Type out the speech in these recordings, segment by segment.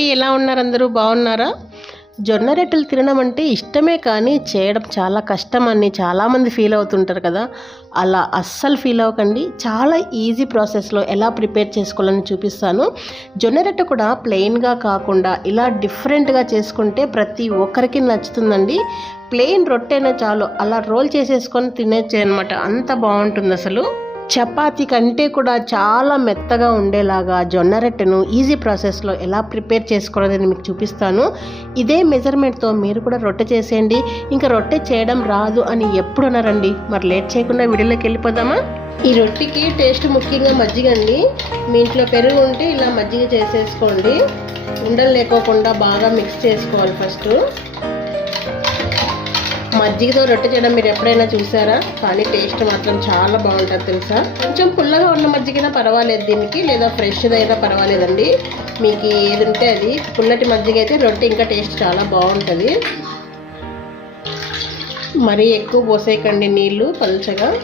అండి ఎలా ఉన్నారు అందరూ? బాగున్నారా? జొన్న రొట్టెలు తినడం అంటే ఇష్టమే కానీ చేయడం చాలా కష్టం అని చాలామంది ఫీల్ అవుతుంటారు కదా. అలా అస్సలు ఫీల్ అవ్వకండి. చాలా ఈజీ ప్రాసెస్లో ఎలా ప్రిపేర్ చేసుకోవాలని చూపిస్తాను. జొన్న రొట్టె కూడా ప్లెయిన్గా కాకుండా ఇలా డిఫరెంట్గా చేసుకుంటే ప్రతి ఒక్కరికి నచ్చుతుందండి. ప్లెయిన్ రొట్టెనే చాలు. అలా రోల్ చేసేసుకొని తినేచ్చు అనమాట అంత బాగుంటుంది అసలు. చపాతీ కంటే కూడా చాలా మెత్తగా ఉండేలాగా జొన్న రొట్టెను ఈజీ ప్రాసెస్లో ఎలా ప్రిపేర్ చేసుకోవాలని మీకు చూపిస్తాను. ఇదే మెజర్మెంట్తో మీరు కూడా రొట్టె చేసేయండి. ఇంకా రొట్టె చేయడం రాదు అని ఎప్పుడు అన్నారండి మరి లేట్ చేయకుండా వీడియోలోకి వెళ్ళిపోదామా? ఈ రొట్టెకి టేస్ట్ ముఖ్యంగా మజ్జిగ అండి. మీ ఇంట్లో పెరుగు ఉంటే ఇలా మజ్జిగ చేసేసుకోండి. ఉండలు లేకోకుండా బాగా మిక్స్ చేసుకోవాలి ఫస్ట్ మజ్జిగతో రొట్టె చేయడం మీరు ఎప్పుడైనా చూసారా? కానీ టేస్ట్ మాత్రం చాలా బాగుంటుంది తెలుసా? కొంచెం పుల్లగా ఉన్న మజ్జిగైనా పర్వాలేదు దీనికి లేదా ఫ్రెష్ది అయినా పర్వాలేదండి. మీకు ఏది ఉంటే అది. పుల్లటి మజ్జిగ అయితే రొట్టె ఇంకా టేస్ట్ చాలా బాగుంటుంది. మరీ ఎక్కువ పోసేయకండి నీళ్ళు పలుచగా.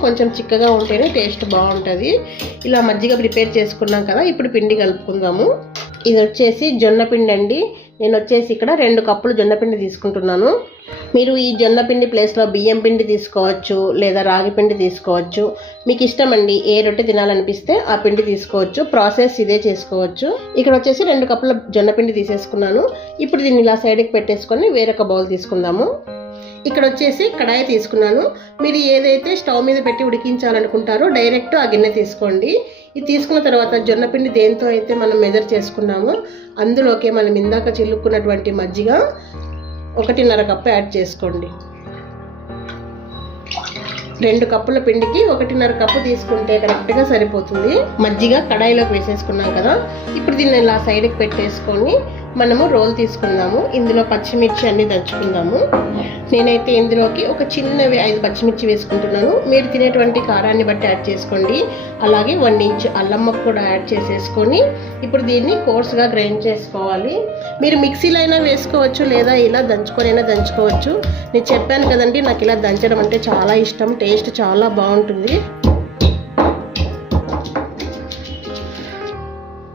కొంచెం చిక్కగా ఉంటేనే టేస్ట్ బాగుంటుంది. ఇలా మజ్జిగ ప్రిపేర్ చేసుకున్నాం కదా ఇప్పుడు పిండి కలుపుకుందాము. ఇది వచ్చేసి జొన్న పిండి అండి నేను వచ్చేసి ఇక్కడ రెండు కప్పులు జొన్నపిండి తీసుకుంటున్నాను. మీరు ఈ జొన్నపిండి ప్లేస్లో బియ్యం పిండి తీసుకోవచ్చు లేదా రాగి పిండి తీసుకోవచ్చు. మీకు ఇష్టం అండి ఏ రొట్టె తినాలనిపిస్తే ఆ పిండి తీసుకోవచ్చు ప్రాసెస్ ఇదే చేసుకోవచ్చు. ఇక్కడ వచ్చేసి రెండు కప్పుల జొన్నపిండి తీసేసుకున్నాను. ఇప్పుడు దీన్ని ఇలా సైడ్కి పెట్టేసుకొని వేరొక బౌల్ తీసుకుందాము. ఇక్కడ వచ్చేసి కడాయి తీసుకున్నాను. మీరు ఏదైతే స్టవ్ మీద పెట్టి ఉడికించాలనుకుంటారో డైరెక్ట్ ఆ గిన్నె తీసుకోండి. ఇది తీసుకున్న తర్వాత జొన్నపిండి దేంతో అయితే మనం మెజర్ చేసుకున్నామో అందులోకి మనం ఇందాక చిల్లుకున్నటువంటి మజ్జిగ ఒకటిన్నర కప్పు యాడ్ చేసుకోండి. రెండు కప్పుల పిండికి ఒకటిన్నర కప్పు తీసుకుంటే కరెక్ట్గా సరిపోతుంది. మజ్జిగ కడాయిలోకి వేసేసుకున్నాం కదా ఇప్పుడు దీన్ని ఇలా సైడ్కి పెట్టేసుకొని మనము రోల్ తీసుకుందాము. ఇందులో పచ్చిమిర్చి అన్ని దంచుకుందాము. నేనైతే ఇందులోకి ఒక చిన్నవి ఐదు పచ్చిమిర్చి వేసుకుంటున్నాను. మీరు తినేటువంటి కారాన్ని బట్టి యాడ్ చేసుకోండి. అలాగే వన్ ఇంచ్ అల్లం ముక్క కూడా యాడ్ చేసేసుకొని ఇప్పుడు దీన్ని కోర్స్గా గ్రైండ్ చేసుకోవాలి. మీరు మిక్సీలో అయినా వేసుకోవచ్చు లేదా ఇలా దంచుకొనైనా దంచుకోవచ్చు. నేను చెప్పాను కదండి నాకు ఇలా దంచడం అంటే చాలా ఇష్టం. టేస్ట్ చాలా బాగుంటుంది.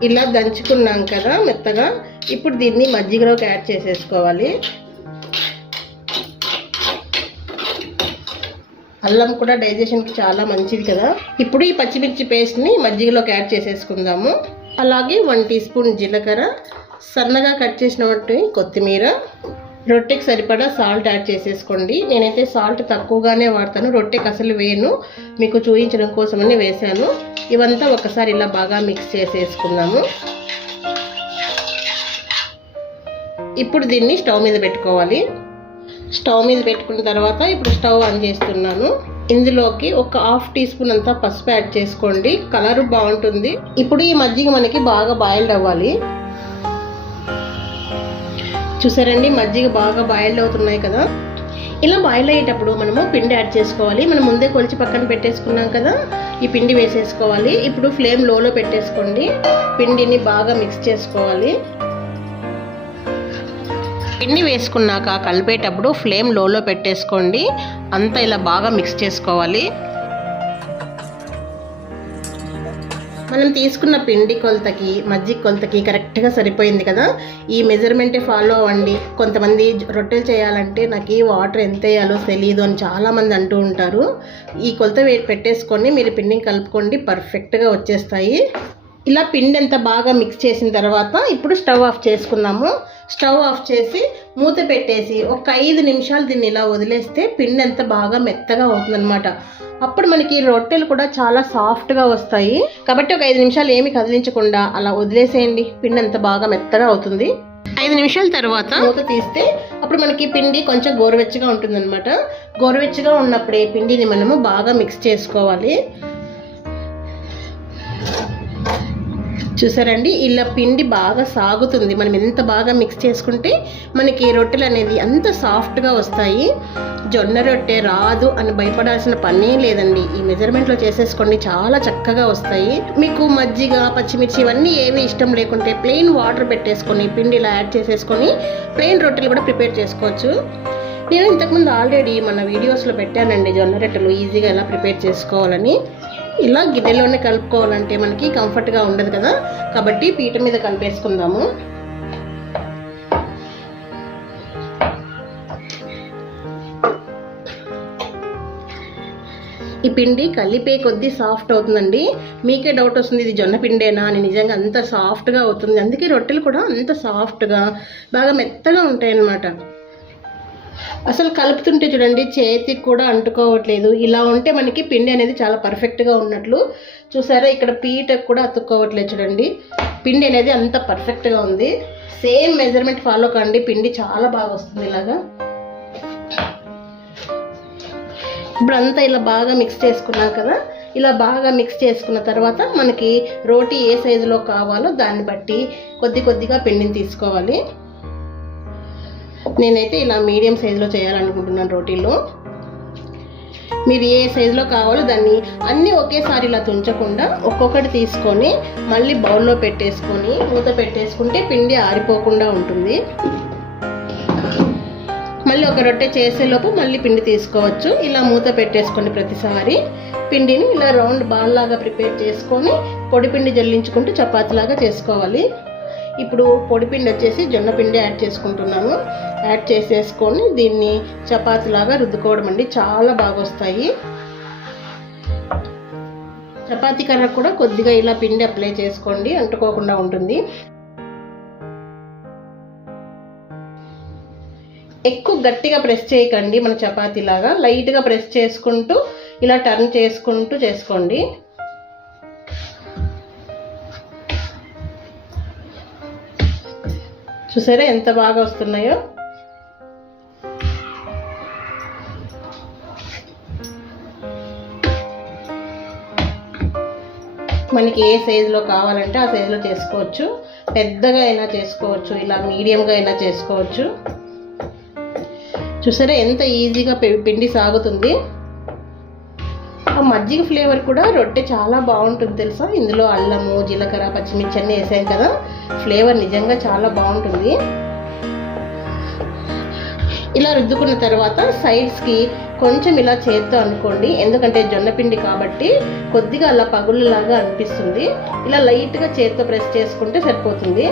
ఇలా దంచుకున్నాం కదా మెత్తగా. ఇప్పుడు దీన్ని మజ్జిగలోకి యాడ్ చేసేసుకోవాలి. అల్లం కూడా డైజెషన్కి చాలా మంచిది కదా. ఇప్పుడు ఈ పచ్చిమిర్చి పేస్ట్ని మజ్జిగలోకి యాడ్ చేసేసుకుందాము. అలాగే వన్ టీ స్పూన్ జీలకర్ర సన్నగా కట్ చేసినటువంటి కొత్తిమీర రొట్టెకి సరిపడా సాల్ట్ యాడ్ చేసేసుకోండి. నేనైతే సాల్ట్ తక్కువగానే వాడతాను రొట్టెకి అసలు వేయను. మీకు చూపించడం కోసమని వేసాను ఇవంతా ఒకసారి ఇలా బాగా మిక్స్ చేసేసుకుందాము. ఇప్పుడు దీన్ని స్టవ్ మీద పెట్టుకోవాలి. స్టవ్ మీద పెట్టుకున్న తర్వాత ఇప్పుడు స్టవ్ ఆన్ చేస్తున్నాను. ఇందులోకి ఒక హాఫ్ టీ స్పూన్ అంతా పసుపు యాడ్ చేసుకోండి. కలర్ బాగుంటుంది. ఇప్పుడు ఈ మజ్జిగ మనకి బాగా బాయిల్డ్ అవ్వాలి. చూసారండి? మజ్జిగ బాగా బాయిల్డ్ అవుతున్నాయి కదా. ఇలా బాయిల్ అయ్యేటప్పుడు మనము పిండి యాడ్ చేసుకోవాలి. మనం ముందే కొలిచి పక్కన పెట్టేసుకున్నాం కదా. ఈ పిండి వేసేసుకోవాలి. ఇప్పుడు ఫ్లేమ్ లోలో పెట్టేసుకోండి. పిండిని బాగా మిక్స్ చేసుకోవాలి. పిండి వేసుకున్నాక కలిపేటప్పుడు ఫ్లేమ్ లోలో పెట్టేసుకోండి. అంతా ఇలా బాగా మిక్స్ చేసుకోవాలి. మనం తీసుకున్న పిండి కొలతకి మజ్జిగ కొలతకి కరెక్ట్గా సరిపోయింది కదా? ఈ మెజర్మెంటే ఫాలో అవ్వండి. కొంతమంది రొట్టెలు చేయాలంటే నాకు ఈ వాటర్ ఎంత వేయాలో తెలియదు అని చాలామంది అంటూ ఉంటారు. ఈ కొలత పెట్టేసుకొని మీరు పిండిని కలుపుకోండి. పర్ఫెక్ట్గా వచ్చేస్తాయి. ఇలా పిండి అంతా బాగా మిక్స్ చేసిన తర్వాత ఇప్పుడు స్టవ్ ఆఫ్ చేసుకుందాము. స్టవ్ ఆఫ్ చేసి మూత పెట్టేసి ఒక ఐదు నిమిషాలు దీన్ని ఇలా వదిలేస్తే పిండి ఎంత బాగా మెత్తగా అవుతుందన్నమాట. అప్పుడు మనకి రొట్టెలు కూడా చాలా సాఫ్ట్గా వస్తాయి. కాబట్టి ఒక ఐదు నిమిషాలు ఏమి కదిలించకుండా అలా వదిలేసేయండి. పిండి ఎంత బాగా మెత్తగా అవుతుంది. ఐదు నిమిషాల తర్వాత మూత తీస్తే అప్పుడు మనకి పిండి కొంచెం గోరువెచ్చగా ఉంటుందన్నమాట. గోరువెచ్చగా ఉన్నప్పుడే పిండిని మనము బాగా మిక్స్ చేసుకోవాలి. చూసారండి? ఇలా పిండి బాగా సాగుతుంది. మనం ఎంత బాగా మిక్స్ చేసుకుంటే మనకి రొట్టెలు అనేది అంత సాఫ్ట్గా వస్తాయి. జొన్న రొట్టె రాదు అని భయపడాల్సిన పనే లేదండి. ఈ మెజర్మెంట్లో చేసేసుకోండి. చాలా చక్కగా వస్తాయి. మీకు మజ్జిగ పచ్చిమిర్చి ఇవన్నీ ఏవి ఇష్టం లేకుంటే ప్లెయిన్ వాటర్ పెట్టేసుకొని పిండి ఇలా యాడ్ చేసేసుకొని ప్లెయిన్ రొట్టెలు కూడా ప్రిపేర్ చేసుకోవచ్చు. నేను ఇంతకుముందు ఆల్రెడీ మన వీడియోస్లో పెట్టానండి జొన్న రొట్టెలు. ఈజీగా ఎలా ప్రిపేర్ చేసుకోవాలని. ఇలా గిన్నెలోనే కలుపుకోవాలంటే మనకి కంఫర్ట్గా ఉండదు కదా. కాబట్టి పీట మీద కలిపేసుకుందాము. ఈ పిండి కలిపే కొద్దీ సాఫ్ట్ అవుతుందండి. మీకే డౌట్ వస్తుంది ఇది జొన్న పిండేనా అని. నిజంగా అంత సాఫ్ట్గా అవుతుంది. అందుకే రొట్టెలు కూడా అంత సాఫ్ట్గా బాగా మెత్తగా ఉంటాయన్నమాట. అసలు కలుపుతుంటే చూడండి చేతికి కూడా అంటుకోవట్లేదు. ఇలా ఉంటే మనకి పిండి అనేది చాలా పర్ఫెక్ట్గా ఉన్నట్లు చూసారా? ఇక్కడ పీటకు కూడా అతుక్కోవట్లేదు చూడండి. పిండి అనేది అంత పర్ఫెక్ట్గా ఉంది. సేమ్ మెజర్మెంట్ ఫాలో కండి. పిండి చాలా బాగా వస్తుంది ఇలాగా. ఇప్పుడు అంతా ఇలా బాగా మిక్స్ చేసుకున్నాం కదా. ఇలా బాగా మిక్స్ చేసుకున్న తర్వాత మనకి రోటీ ఏ సైజులో కావాలో దాన్ని బట్టి కొద్ది కొద్దిగా పిండిని తీసుకోవాలి. నేనైతే ఇలా మీడియం సైజులో చేయాలనుకుంటున్నాను రోటీలు. మీరు ఏ సైజులో కావాలో దాన్ని అన్నీ ఒకేసారి ఇలా తుంచకుండా ఒక్కొక్కటి తీసుకొని మళ్ళీ బౌల్లో పెట్టేసుకొని మూత పెట్టేసుకుంటే పిండి ఆరిపోకుండా ఉంటుంది. మళ్ళీ ఒక రొట్టె చేసేలోపు మళ్ళీ పిండి తీసుకోవచ్చు. ఇలా మూత పెట్టేసుకోండి ప్రతిసారి పిండిని ఇలా రౌండ్ బాల్ లాగా ప్రిపేర్ చేసుకొని పొడి పిండి జల్లించుకుంటూ చపాతీలాగా చేసుకోవాలి. ఇప్పుడు పొడిపిండి వచ్చేసి జొన్న పిండి యాడ్ చేసుకుంటున్నాను. యాడ్ చేసేసుకొని దీన్ని చపాతీలాగా రుద్దుకోవడం అండి. చాలా బాగా వస్తాయి. చపాతీ కర్ర కూడా కొద్దిగా ఇలా పిండి అప్లై చేసుకోండి. అంటుకోకుండా ఉంటుంది. ఎక్కువ గట్టిగా ప్రెస్ చేయకండి మన చపాతీలాగా లైట్గా ప్రెస్ చేసుకుంటూ ఇలా టర్న్ చేసుకుంటూ చేసుకోండి. చూసారా ఎంత బాగా వస్తున్నాయో? మనకి ఏ సైజులో కావాలంటే ఆ సైజులో చేసుకోవచ్చు. పెద్దగా అయినా చేసుకోవచ్చు ఇలా మీడియంగా అయినా చేసుకోవచ్చు. చూసారా ఎంత ఈజీగా పి- పిండి సాగుతుంది. ఆ మజ్జిగ ఫ్లేవర్ కూడా రొట్టె చాలా బాగుంటుంది తెలుసా? ఇందులో అల్లము జీలకర్ర పచ్చిమిర్చి అన్నీ వేసాం కదా. ఫ్లేవర్ నిజంగా చాలా బాగుంటుంది. ఇలా రుద్దుకున్న తర్వాత సైడ్స్కి కొంచెం ఇలా చేత్తో అనుకోండి. ఎందుకంటే జొన్నపిండి కాబట్టి కొద్దిగా అలా పగుళ్ళలాగా అనిపిస్తుంది. ఇలా లైట్గా చేత్తో ప్రెస్ చేసుకుంటే సరిపోతుంది.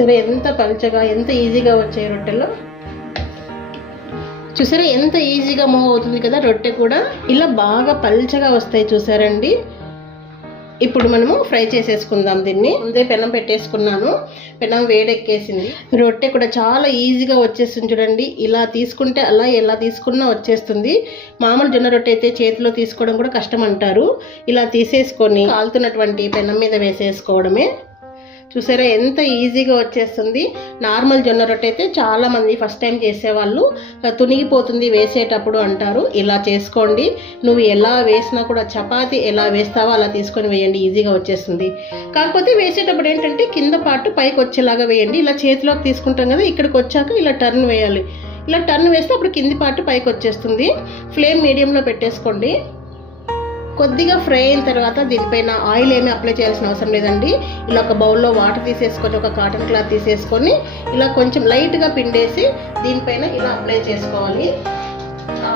చూసారా ఎంత పలుచగా ఎంత ఈజీగా వచ్చాయి రొట్టెలు? చూసారా ఎంత ఈజీగా మూవ్ అవుతుంది కదా రొట్టె కూడా? ఇలా బాగా పల్చగా వస్తాయి చూసారండి. ఇప్పుడు మనము ఫ్రై చేసేసుకుందాం దీన్ని. ముందే పెనం పెట్టేసుకున్నాను. పెనం వేడెక్కేసింది. రొట్టె కూడా చాలా ఈజీగా వచ్చేస్తుంది చూడండి. ఇలా తీసుకుంటే అలా ఎలా తీసుకున్నా వచ్చేస్తుంది. మామూలు జొన్న రొట్టె అయితే చేతిలో తీసుకోవడం కూడా కష్టం అంటారు. ఇలా తీసేసుకొని కాలుతున్నటువంటి పెనం మీద వేసేసుకోవడమే. చూసారా ఎంత ఈజీగా వచ్చేస్తుంది. నార్మల్ జొన్న రొట్టె అయితే చాలామంది ఫస్ట్ టైం చేసేవాళ్ళు. తునిగిపోతుంది వేసేటప్పుడు అంటారు. ఇలా చేసుకోండి. నువ్వు ఎలా వేసినా కూడా చపాతి ఎలా వేస్తావో అలా తీసుకొని వేయండి. ఈజీగా వచ్చేస్తుంది. కాకపోతే వేసేటప్పుడు ఏంటంటే కింద పాటు పైకి వచ్చేలాగా వేయండి. ఇలా చేతిలోకి తీసుకుంటాం కదా ఇక్కడికి వచ్చాక ఇలా టర్న్ వేయాలి. ఇలా టర్న్ వేస్తే అప్పుడు కింది పాటు పైకి వచ్చేస్తుంది. ఫ్లేమ్ మీడియంలో పెట్టేసుకోండి. కొద్దిగా ఫ్రై అయిన తర్వాత దీనిపైన ఆయిల్ ఏమీ అప్లై చేయాల్సిన అవసరం లేదండి. ఇలా ఒక బౌల్లో వాటర్ తీసేసుకొని ఒక కాటన్ క్లాత్ తీసేసుకొని ఇలా కొంచెం లైట్గా పిండేసి దీనిపైన ఇలా అప్లై చేసుకోవాలి.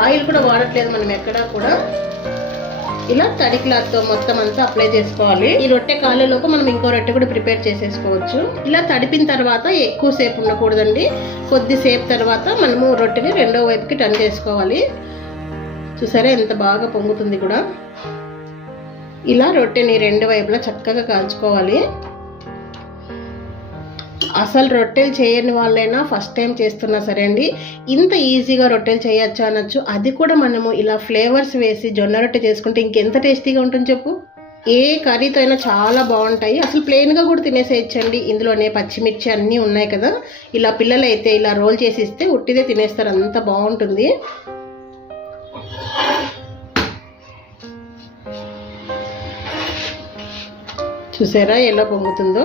ఆయిల్ కూడా వాడట్లేదు మనం ఎక్కడా కూడా. ఇలా తడి క్లాత్తో మొత్తం అంతా అప్లై చేసుకోవాలి. ఈ రొట్టె కాలేలోపు మనం ఇంకో రొట్టె కూడా ప్రిపేర్ చేసేసుకోవచ్చు. ఇలా తడిపిన తర్వాత ఎక్కువసేపు ఉండకూడదండి. కొద్దిసేపు తర్వాత మనము రొట్టెని రెండో వైపుకి టర్న్ చేసుకోవాలి. చూసారా? ఎంత బాగా పొంగుతుంది కూడా. ఇలా రొట్టెని రెండు వైపులా చక్కగా కాల్చుకోవాలి. అసలు రొట్టెలు చేయని వాళ్ళైనా ఫస్ట్ టైం చేస్తున్నా సరే అండి ఇంత ఈజీగా రొట్టెలు చేయొచ్చు అనొచ్చు. అది కూడా మనము ఇలా ఫ్లేవర్స్ వేసి జొన్న రొట్టె చేసుకుంటే ఇంకెంత టేస్టీగా ఉంటుంది చెప్పు. ఏ కర్రీతో అయినా చాలా బాగుంటాయి. అసలు ప్లెయిన్గా కూడా తినేసేయచ్చండి. ఇందులోనే పచ్చిమిర్చి అన్నీ ఉన్నాయి కదా. ఇలా పిల్లలు అయితే ఇలా రోల్ చేసి ఇస్తే ఉట్టిదే తినేస్తారు. అంత బాగుంటుంది. చూసారా ఎలా పొంగుతుందో?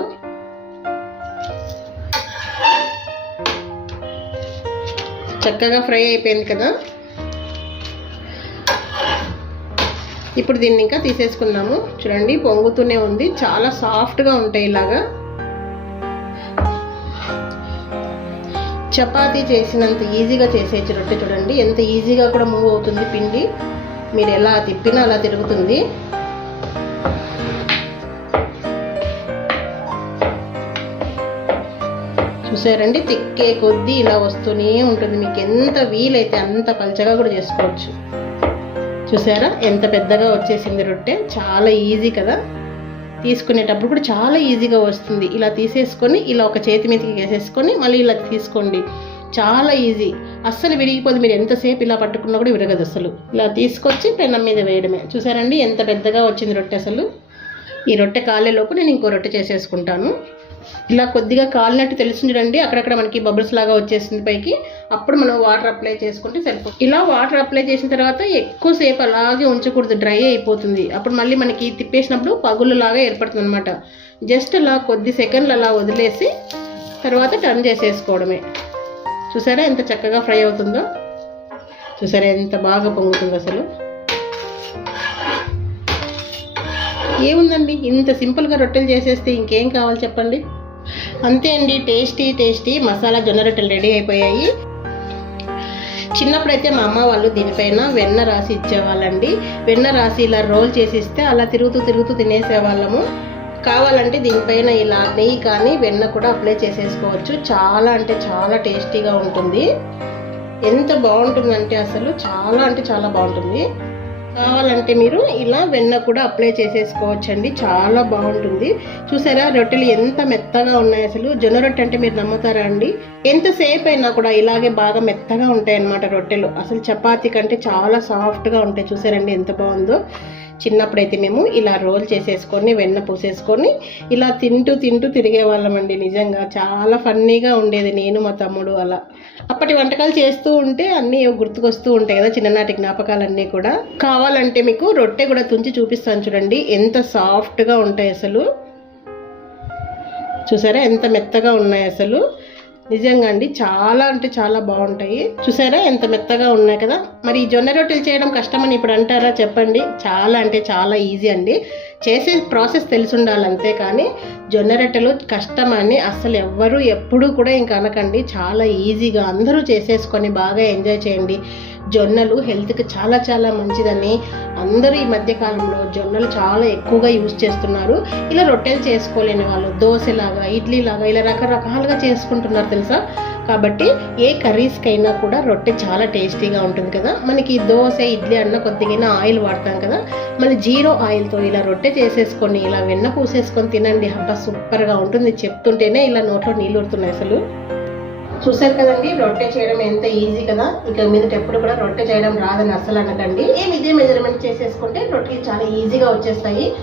చక్కగా ఫ్రై అయిపోయింది కదా? ఇప్పుడు దీన్ని ఇంకా తీసేసుకున్నాము చూడండి పొంగుతూనే ఉంది. చాలా సాఫ్ట్గా ఉంటాయి ఇలాగా. చపాతీ చేసినంత ఈజీగా చేసేయచ్చు రొట్టె చూడండి. ఎంత ఈజీగా కూడా మూవ్ అవుతుంది పిండి. మీరు ఎలా తిప్పినా అలా తిరుగుతుంది. చూసారండి? తిక్కే కొద్దీ ఇలా వస్తూనే ఉంటుంది. మీకు ఎంత వీలైతే అంత పలచగా కూడా చేసుకోవచ్చు. చూసారా? ఎంత పెద్దగా వచ్చేసింది రొట్టె. చాలా ఈజీ కదా? తీసుకునేటప్పుడు కూడా చాలా ఈజీగా వస్తుంది. ఇలా తీసేసుకొని ఇలా ఒక చేతి మీదకి వేసేసుకొని మళ్ళీ ఇలా తీసుకోండి. చాలా ఈజీ. అస్సలు విరిగిపోదు. మీరు ఎంతసేపు ఇలా పట్టుకున్నా కూడా విరగదు అసలు ఇలా తీసుకొచ్చి పెనం మీద వేయడమే. చూసారండి? ఎంత పెద్దగా వచ్చింది రొట్టె అసలు. ఈ రొట్టె కాలేలోపు నేను ఇంకో రొట్టె చేసేసుకుంటాను. ఇలా కొద్దిగా కాలినట్టు తెలుసుండండి అక్కడక్కడ మనకి బబుల్స్ లాగా వచ్చేసింది పైకి. అప్పుడు మనం వాటర్ అప్లై చేసుకుంటే సరిపోతుంది. ఇలా వాటర్ అప్లై చేసిన తర్వాత ఎక్కువసేపు అలాగే ఉంచకూడదు. డ్రై అయిపోతుంది. అప్పుడు మళ్ళీ మనకి తిప్పేసినప్పుడు పగులు లాగా ఏర్పడుతుంది అనమాట జస్ట్ అలా కొద్ది సెకండ్లు అలా వదిలేసి తర్వాత టర్న్ చేసేసుకోవడమే. చూసారా ఎంత చక్కగా ఫ్రై అవుతుందో? చూసారా ఎంత బాగా పొంగుతుందో అసలు? ఏముందండి? ఇంత సింపుల్గా రొట్టెలు చేసేస్తే ఇంకేం కావాలి చెప్పండి? అంతే అండి టేస్టీ టేస్టీ మసాలా జొన్న రొట్టెలు రెడీ అయిపోయాయి. చిన్నప్పుడైతే మా అమ్మ వాళ్ళు దీనిపైన వెన్న రాసి ఇచ్చేవాళ్ళండి. వెన్న రాసి ఇలా రోల్ చేసి ఇస్తే అలా తిరుగుతూ తిరుగుతూ తినేసేవాళ్ళము. కావాలంటే దీనిపైన ఇలా నెయ్యి కానీ వెన్న కూడా అప్లై చేసేసుకోవచ్చు. చాలా అంటే చాలా టేస్టీగా ఉంటుంది. ఎంత బాగుంటుందంటే అసలు చాలా అంటే చాలా బాగుంటుంది. కావాలంటే మీరు ఇలా వెన్న కూడా అప్లై చేసేసుకోవచ్చండి. చాలా బాగుంటుంది. చూసారా రొట్టెలు ఎంత మెత్తగా ఉన్నాయి అసలు. జొన్న రొట్టె అంటే మీరు నమ్ముతారా అండి? ఎంతసేపు అయినా కూడా ఇలాగే బాగా మెత్తగా ఉంటాయి అన్నమాట రొట్టెలు. అసలు చపాతీ కంటే చాలా సాఫ్ట్గా ఉంటాయి. చూసారండి ఎంత బాగుందో. చిన్నప్పుడైతే మేము ఇలా రోల్ చేసేసుకొని వెన్న పూసేసుకొని ఇలా తింటూ తింటూ తిరిగేవాళ్ళమండి నిజంగా. చాలా ఫన్నీగా ఉండేది నేను మా తమ్ముడు అలా. అప్పటి వంటకాలు చేస్తూ ఉంటే అన్నీ గుర్తుకొస్తూ ఉంటాయి కదా చిన్ననాటి జ్ఞాపకాలన్నీ కూడా. కావాలంటే మీకు రొట్టె కూడా తుంచి చూపిస్తాను చూడండి. ఎంత సాఫ్ట్గా ఉంటాయి అసలు. చూసారా? ఎంత మెత్తగా ఉన్నాయి అసలు. నిజంగా అండి చాలా అంటే చాలా బాగుంటాయి. చూసారా ఎంత మెత్తగా ఉన్నాయి కదా? మరి ఈ జొన్న రొట్టెలు చేయడం కష్టమని ఇప్పుడు అంటారా? చెప్పండి. చాలా అంటే చాలా ఈజీ అండి. చేసే ప్రాసెస్ తెలిసి ఉండాలి అంతే కానీ జొన్న రొట్టెలు కష్టమని అస్సలు ఎవ్వరూ ఎప్పుడూ కూడా ఇంకా అనకండి. చాలా ఈజీగా అందరూ చేసేసుకొని బాగా ఎంజాయ్ చేయండి. జొన్నలు హెల్త్కి చాలా చాలా మంచిదని అందరూ ఈ మధ్య కాలంలో జొన్నలు చాలా ఎక్కువగా యూజ్ చేస్తున్నారు. ఇలా రొట్టెలు చేసుకోలేని వాళ్ళు దోశలాగా ఇడ్లీలాగా ఇలా రకరకాలుగా చేసుకుంటున్నారు తెలుసా? కాబట్టి ఏ కర్రీస్కైనా కూడా రొట్టె చాలా టేస్టీగా ఉంటుంది కదా. మనకి దోశ ఇడ్లీ అన్న కొద్దిగా ఆయిల్ వాడతాం కదా. మళ్ళీ జీరో ఆయిల్తో ఇలా రొట్టె చేసేసుకొని ఇలా వెన్న పూసేసుకొని తినండి. అబ్బా సూపర్గా ఉంటుంది. చెప్తుంటేనే ఇలా నోట్లో నీళ్ళు ఉడుతున్నాయి అసలు. చూసారు కదండి రొట్టె చేయడం ఎంత ఈజీ కదా. ఇక మీదట ఎప్పుడు కూడా రొట్టె చేయడం రాదని అస్సలు అనకండి. ఏం ఇదే మెజర్మెంట్ చేసేసుకుంటే రొట్టెలు చాలా ఈజీగా వచ్చేస్తాయి.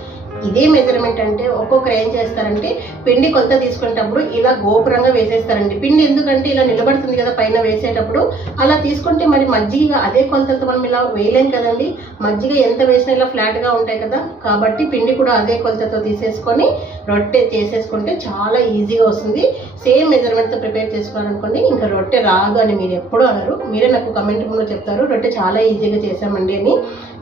ఇదే మెజర్మెంట్ అంటే ఒక్కొక్కరు ఏం చేస్తారంటే పిండి కొత్త తీసుకునేటప్పుడు ఇలా గోపురంగా వేసేస్తారండి. పిండి ఎందుకంటే ఇలా నిలబడుతుంది కదా పైన వేసేటప్పుడు. అలా తీసుకుంటే మరి మజ్జిగ అదే కొలతతో మనం ఇలా వేయలేం కదండి. మజ్జిగ ఎంత వేసినా ఇలా ఫ్లాట్గా ఉంటాయి కదా. కాబట్టి పిండి కూడా అదే కొలతతో తీసేసుకొని రొట్టె చేసేసుకుంటే చాలా ఈజీగా వస్తుంది. సేమ్ మెజర్మెంట్తో ప్రిపేర్ చేసుకోవాలనుకోండి ఇంకా రొట్టె రాదు అని మీరు ఎప్పుడూ అనరు. మీరే నాకు కమెంట్ రూమ్లో చెప్తారు రొట్టె చాలా ఈజీగా చేసామండి అని.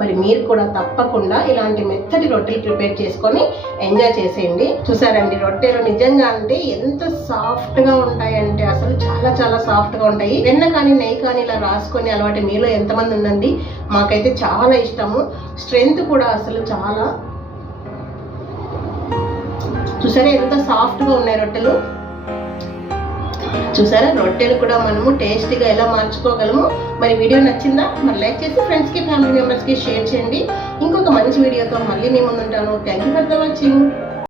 మరి మీరు కూడా తప్పకుండా ఇలాంటి మెత్తటి రొట్టెలు ప్రిపేర్ చేసుకొని ఎంజాయ్ చేసేయండి. చూసారండి రొట్టెలు నిజంగా అంటే ఎంత సాఫ్ట్గా ఉంటాయంటే అసలు చాలా చాలా సాఫ్ట్గా ఉంటాయి. వెన్న కానీ నెయ్యి కానీ ఇలా రాసుకొని అలవాటు మీలో ఎంతమంది ఉందండి మాకైతే చాలా ఇష్టము. స్ట్రెంగ్త్ కూడా అసలు చాలా. చూసారా ఎంత సాఫ్ట్గా ఉన్నాయి రొట్టెలు? చూసారా? రొట్టెలు కూడా మనము టేస్టీగా ఎలా మార్చుకోగలము మరి వీడియో నచ్చిందా? మరి లైక్ చేసి ఫ్రెండ్స్కి ఫ్యామిలీ మెంబర్స్కి షేర్ చేయండి. ఇంకొక మంచి వీడియోతో మళ్ళీ మీ ముందుంటాను. Thank you for the watching